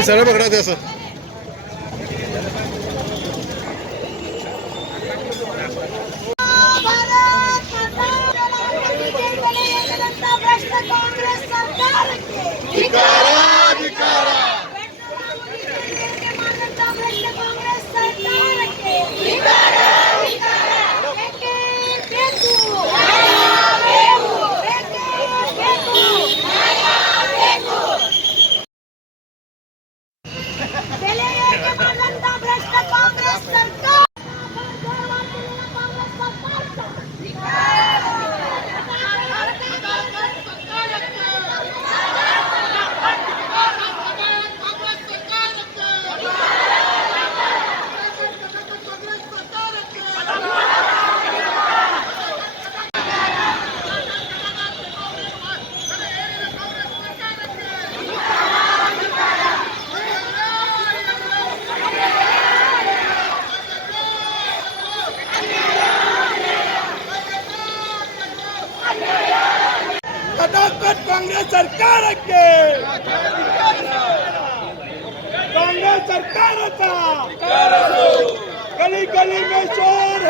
मी सरळ पकडा असं कांग्रेस सरकार के कांग्रेस सरकार का गली गली में शोर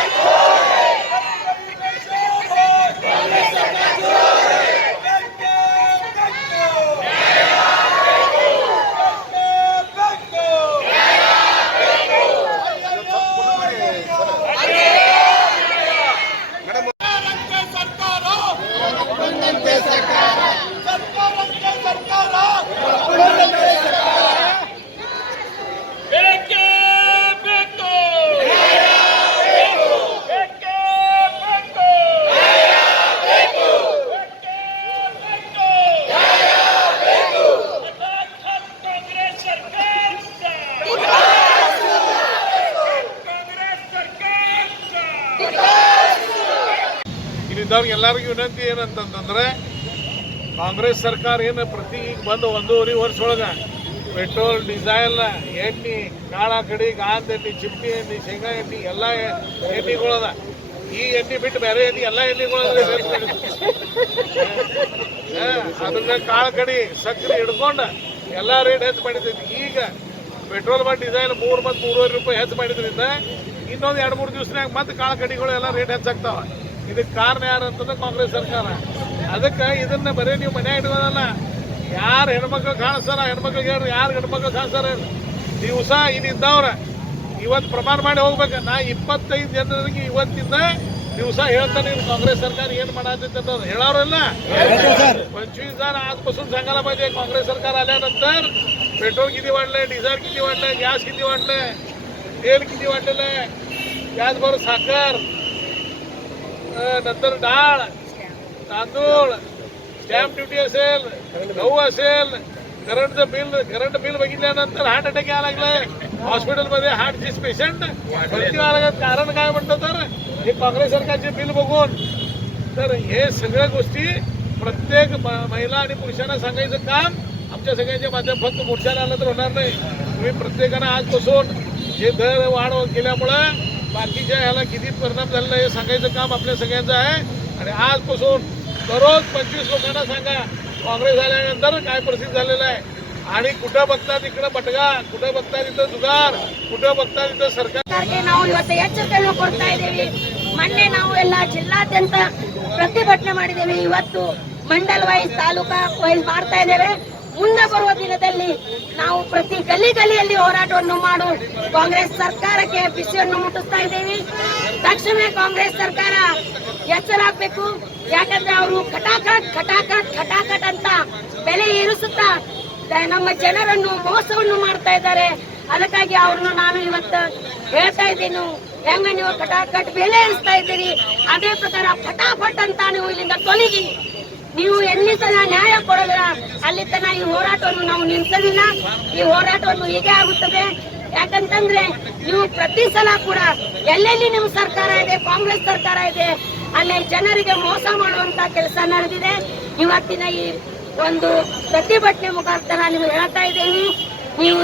ಎಲ್ಲರಿಗೂ ವಿನಂತಿ ಏನಂತಂದ್ರೆ ಕಾಂಗ್ರೆಸ್ ಸರ್ಕಾರ ಏನು ಪ್ರತಿ ಬಂದು 1.5 ವರ್ಷ ಒಳಗೆ ಪೆಟ್ರೋಲ್ ಡೀಸೆಲ್ ಎಣ್ಣೆ ಕಾಳ ಕಡಿ ಗಾಂಧ ಎಣ್ಣೆ ಚಿಪ್ಟಿ ಎಣ್ಣೆ ಶೇಂಗಾ ಎಣ್ಣೆ ಎಲ್ಲ ಎಣ್ಣೆಗಳದ ಈ ಎಣ್ಣೆ ಬಿಟ್ಟು ಬೇರೆ ಎಣ್ಣೆ ಎಲ್ಲ ಎಣ್ಣೆಗಳದ ಅದನ್ನ ಕಾಳ ಕಡಿ ಸಕ್ಕರೆ ಹಿಡ್ಕೊಂಡು ಎಲ್ಲ ರೇಟ್ ಹೆಚ್ಚು ಮಾಡಿದ್ದೈತಿ. ಈಗ ಪೆಟ್ರೋಲ್ ಮತ್ತು ಡೀಸೆಲ್ 3 ಮತ್ತು 3.5 ರೂಪಾಯಿ ಹೆಚ್ಚು ಮಾಡಿದ್ರಿಂದ ಇನ್ನೊಂದು 2-3 ದಿವಸನಾಗ ಮತ್ತೆ ಕಾಳ ಕಡಿಗಳು ಎಲ್ಲ ರೇಟ್ ಹೆಚ್ಚಾಗ್ತಾವ. ಇದಕ್ಕೆ ಕಾರಣ ಯಾರು ಅಂತಂದ್ರೆ ಕಾಂಗ್ರೆಸ್ ಸರ್ಕಾರ. ಅದಕ್ಕೆ ಇದನ್ನ ಬರೀ ನೀವು ಮನೆ ಇಡೋದಲ್ಲ, ಯಾರು ಹೆಣ್ಮಕ್ಳು ಕಾಣಿಸ್ತಾರ ಹೆಣ್ಮಕ್ಳಿಗೆ ಹೇಳ್ರಿ, ಯಾರು ಹೆಣ್ಮಕ್ಳು ಕಾಣಿಸ್ತಾರ ದಿವಸ ಇಲ್ಲಿದ್ದವ್ರ ಇವತ್ತು ಪ್ರಮಾಣ ಮಾಡಿ ಹೋಗ್ಬೇಕು. ನಾ 25 ಜನರಿಗೆ ಇವತ್ತಿಂದ ದಿವಸ ಹೇಳ್ತಾನೆ ಕಾಂಗ್ರೆಸ್ सरकार ಏನು ಮಾಡತ್ತೈತೆ ಅನ್ನೋದು ಹೇಳೋರಲ್ಲ. 25,000 आजपासून सांगायला पाहिजे काँग्रेस सरकार आल्यानंतर पेट्रोल किती वाढलंय, डिझेल किती वाढलंय, गॅस किती वाढलंय, तेल किती वाढलेलं आहे, त्याचबरोबर साखर, नंतर डाळ, तांदूळ, स्टॅम्प ड्युटी असेल, गहू असेल, करंट बिल बघितल्यानंतर हार्ट अटॅक यायला लागलाय. हॉस्पिटलमध्ये हार्टचे पेशंट भरती व्हायला लागतात. कारण काय म्हणतो तर हे काँग्रेस सरकारचे बिल बघून. तर हे सगळ्या गोष्टी प्रत्येक महिला आणि पुरुषांना सांगायचं काम आमच्या सगळ्यांचे माध्यम फक्त मोर्चाला आलं तर होणार नाही. तुम्ही प्रत्येकानं आजपासून हे दर वाढ केल्यामुळं बाकीच्या ह्याला किती परिणाम झालेला हे सांगायचं काम आपल्या सगळ्यांचं आहे. आणि आजपासून दररोज 25 लोकांना सांगा काँग्रेस आल्यानंतर काय परिस्थिती झालेलं आहे. आणि कुठं बघता तिकडं बटगा, कुठं बघता तिथं जुगार, कुठं बघता तिथं सरकार. ನಾವು ಇವತ್ತು ಎಚ್ಚರಿಕೆಯನ್ನು ಕೊಡ್ತಾ ಇದ್ದೀವಿ. ಮೊನ್ನೆ ನಾವು ಎಲ್ಲ ಜಿಲ್ಲಾದ್ಯಂತ ಪ್ರತಿಭಟನೆ ಮಾಡಿದ್ದೇವೆ. ಇವತ್ತು ಮಂಡಲ್ ವೈಸ್ ತಾಲೂಕಾ ವೈಸ್ ಮಾಡ್ತಾ ಇದ್ದೇವೆ. ಮುಂದೆ ಬರುವ ದಿನದಲ್ಲಿ ನಾವು ಪ್ರತಿ ಗಲ್ಲಿ ಗಲ್ಲಿಯಲ್ಲಿ ಹೋರಾಟವನ್ನು ಮಾಡು ಕಾಂಗ್ರೆಸ್ ಸರ್ಕಾರಕ್ಕೆ ಬಿಸಿಯನ್ನು ಮುಟ್ಟಿಸ್ತಾ ಇದ್ದೇವೆ. ತಕ್ಷಣ ಕಾಂಗ್ರೆಸ್ ಸರ್ಕಾರ ಎಚ್ಚರಾಗಬೇಕು. ಯಾಕಂದ್ರೆ ಅವರು ಖಟಾಖಟ್ ಅಂತ ಬೆಲೆ ಏರಿಸುತ್ತಾ ನಮ್ಮ ಜನರನ್ನು ಮೋಸವನ್ನು ಮಾಡ್ತಾ ಇದ್ದಾರೆ. ಅದಕ್ಕಾಗಿ ಅವ್ರನ್ನು ನಾನು ಇವತ್ತು ಹೇಳ್ತಾ ಇದ್ದೀನಿ, ಹೆಂಗ ನೀವು ಖಟಾಖಟ್ ಬೆಲೆ ಏರಿಸ್ತಾ ಇದ್ದೀರಿ ಅದೇ ಪ್ರಕಾರ ಫಟಾಫಟ್ ಅಂತ ನೀವು ಇಲ್ಲಿಂದ ತೊಲಗಿ. ನೀವು ಎಲ್ಲಿ ತನ ನ್ಯಾಯ ಕೊಡೋದ್ರ ಅಲ್ಲಿ ತನ ಈ ಹೋರಾಟವನ್ನು ನಾವು ನಿಲ್ಸೋದಿಲ್ಲ. ಈ ಹೋರಾಟವನ್ನು ಹೀಗೆ ಆಗುತ್ತದೆ. ಯಾಕಂತಂದ್ರೆ ನೀವು ಪ್ರತಿ ಸಲ ಕೂಡ ಎಲ್ಲೆಲ್ಲಿ ನಿಮ್ಮ ಸರ್ಕಾರ ಇದೆ, ಕಾಂಗ್ರೆಸ್ ಸರ್ಕಾರ ಇದೆ, ಅಲ್ಲಿ ಜನರಿಗೆ ಮೋಸ ಮಾಡುವಂತ ಕೆಲಸ ನಡೆದಿದೆ. ಇವತ್ತಿನ ಈ ಒಂದು ಪ್ರತಿಭಟನೆ ಮುಖಾಂತರ ನೀವು ಹೇಳ್ತಾ ಇದ್ದೀನಿ, ನೀವು